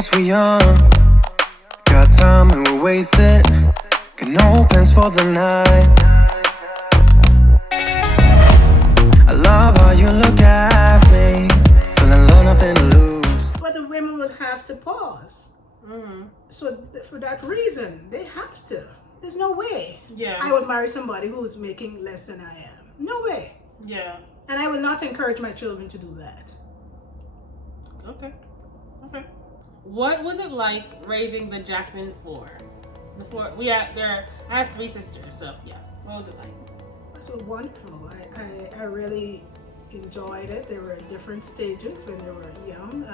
'cause we young. Got time and we're wasted. Got no plans for the night. I love how you look at me, feeling low, nothing to lose. But the women would have to pause. So for that reason, they have to. There's no way I would marry somebody who's making less than I am. No way. Yeah. And I will not encourage my children to do that. Okay. What was it like raising the Jackman four? I have 3 sisters, so yeah. What was it like? It was so wonderful. I really enjoyed it. There were different stages when they were young,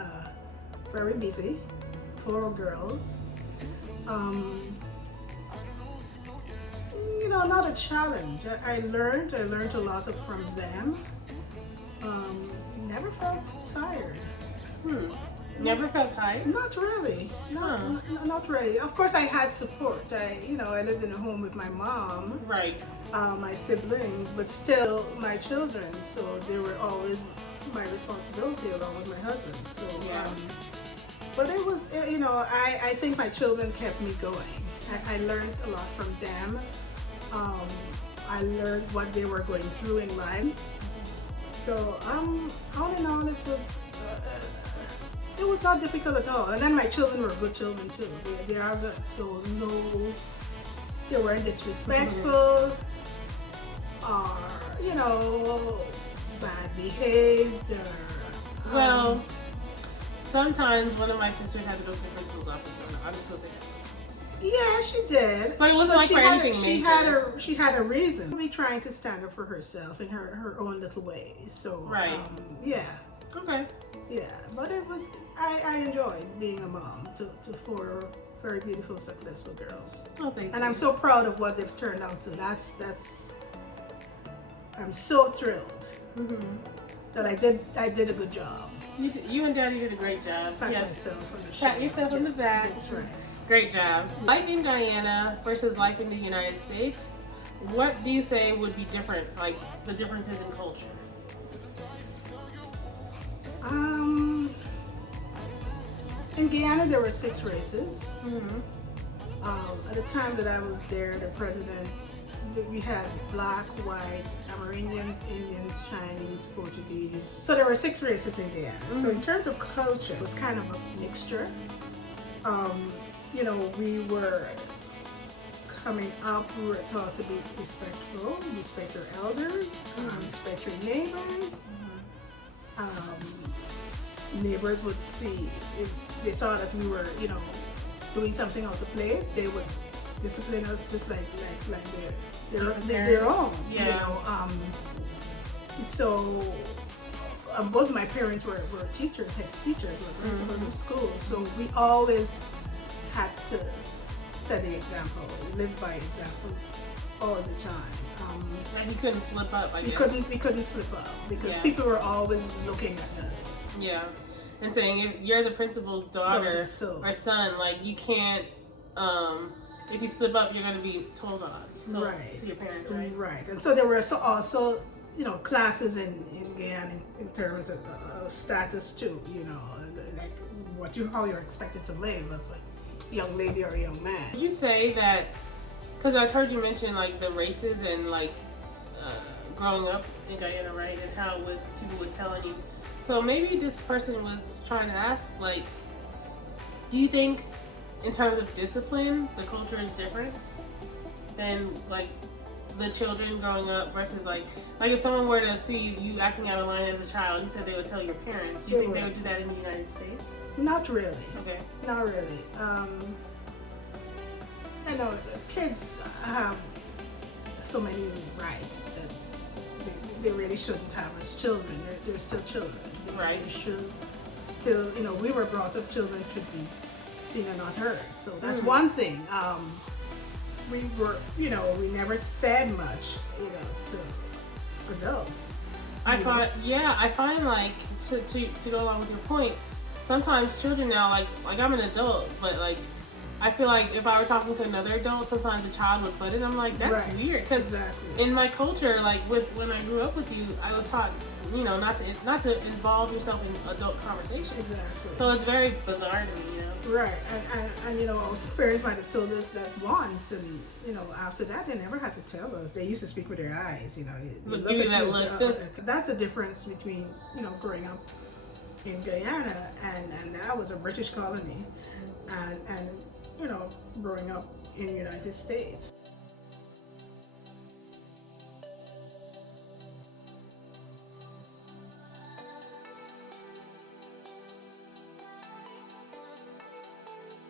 very busy, 4 girls. Not a challenge. I learned a lot from them. Never felt tired. Never felt tired? Not really. Not really. Of course, I had support. I lived in a home with my mom. Right. My siblings, but still my children. So they were always my responsibility along with my husband. So, but it was, I think my children kept me going. I learned a lot from them. I learned what they were going through in life. So, all in all, it was not difficult at all. And then my children were good children too. They are good. So they weren't disrespectful or, bad behaved. Well, sometimes one of my sisters had to go to the principal's office for her. I'm just gonna say that. Yeah, she did. But it wasn't like for anything major. She had a reason to be trying to stand up for herself in her own little ways. So, right. Yeah. Okay. Yeah, but it was, I enjoyed being a mom to 4 very beautiful, successful girls. Oh, thank you. And I'm so proud of what they've turned out to. I'm so thrilled that I did a good job. You and Daddy did a great job. Pat myself on the Pat yourself on the back. That's right. Great job. Life in Guyana versus life in the United States. What do you say would be different, like the differences in culture? In Guyana, there were 6 races. At the time that I was there, the president, we had black, white, Amerindians, Indians, Chinese, Portuguese. So there were 6 races in Guyana. So in terms of culture, it was kind of a mixture. We were coming up, we were taught to be respectful, respect your elders, respect your neighbors. Neighbors would see, if they saw that we were, doing something out of place, they would discipline us just like their own. Yeah. So both my parents were teachers, head teachers, were principals of school. So we always had to set the example, live by example all the time. And you couldn't slip up, I guess. We couldn't slip up because people were always looking at us. Yeah. And saying if you're the principal's daughter or son, like you can't, if you slip up, you're going to be told on to your parents, right? Right. And so there were also classes in Guyana in terms of status too, like how you're expected to live as a young lady or a young man. Would you say that, because I've heard you mention like the races and like growing up in Guyana, right, and how it was people were telling you. So maybe this person was trying to ask, like, do you think in terms of discipline, the culture is different than like the children growing up versus like if someone were to see you acting out of line as a child, you said they would tell your parents. Do you think they would do that in the United States? Not really. Okay. Not really. I know kids have so many rights that they really shouldn't have as children. They're still children. Right. They should still, we were brought up, children should be seen and not heard. So that's one thing. We were, we never said much, to adults. I find like to go along with your point, sometimes children now, like I'm an adult, but like I feel like if I were talking to another adult, sometimes the child would butt in. I'm like, that's Right. weird. Because Exactly. in my culture, like when I grew up with you, I was taught, not to involve yourself in adult conversations. Exactly. So it's very bizarre to me, Right, and our parents might have told us that once, and after that they never had to tell us. They used to speak with their eyes. They Look, look give you at that you. look. That's the difference between growing up in Guyana, and that was a British colony, and growing up in the United States.